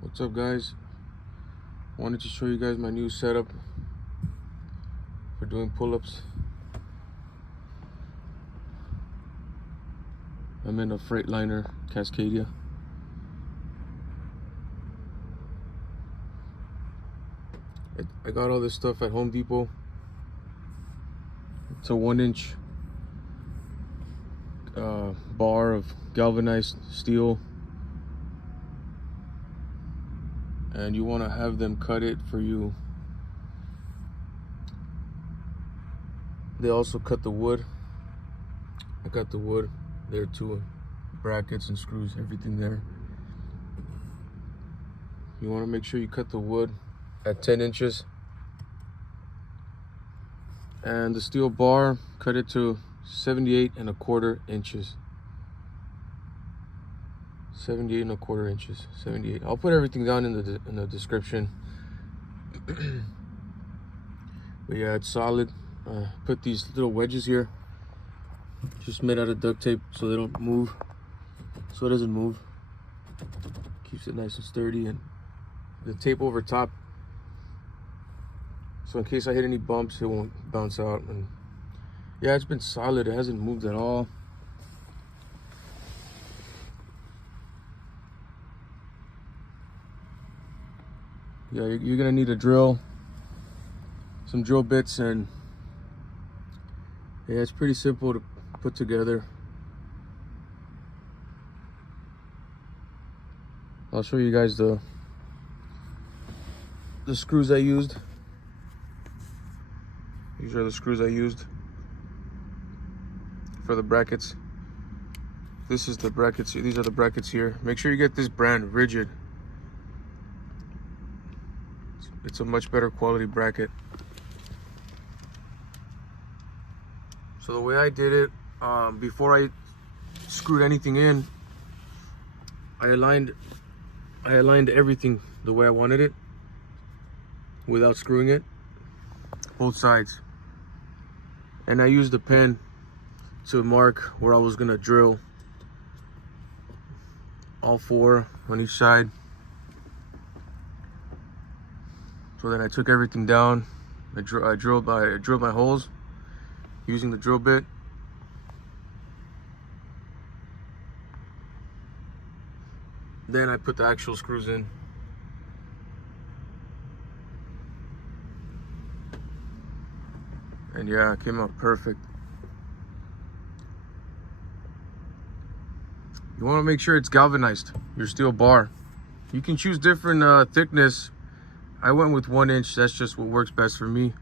What's up, guys? Wanted to show you guys my new setup for doing pull-ups. I'm in a Freightliner Cascadia. I got all this stuff at Home Depot. It's a 1-inch bar of galvanized steel, and you want to have them cut it for you. They also cut the wood. I got the wood there too, brackets and screws, everything there. You want to make sure you cut the wood at 10 inches, and the steel bar, cut it to 78.25 inches. 78.25 inches. 78. I'll put everything down in the description. But yeah, it's solid. Put these little wedges here, just made out of duct tape, so they don't move. So it doesn't move. Keeps it nice and sturdy, and the tape over top, so in case I hit any bumps, it won't bounce out. And yeah, it's been solid. It hasn't moved at all. Yeah, you're gonna need a drill, some drill bits, and yeah, it's pretty simple to put together. I'll show you guys the screws I used. These are the screws I used for the brackets. This is the brackets. These are the brackets here. Make sure you get this brand, Rigid. It's a much better quality bracket. So the way I did it, before I screwed anything in, I aligned everything the way I wanted it without screwing it, both sides. And I used the pen to mark where I was gonna drill all 4 on each side. So then I took everything down. I drilled my holes using the drill bit. Then I put the actual screws in. And yeah, it came out perfect. You want to make sure it's galvanized, your steel bar. You can choose different thickness. I went with 1 inch. That's just what works best for me.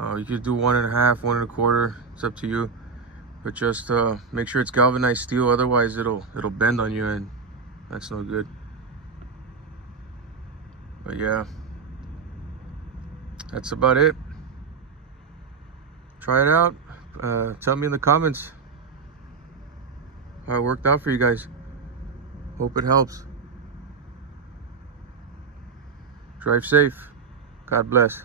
You could do 1.5, 1.25. It's up to you. But just make sure it's galvanized steel. Otherwise, it'll bend on you, and that's no good. But yeah, that's about it. Try it out. Tell me in the comments how it worked out for you guys. Hope it helps. Drive safe. God bless.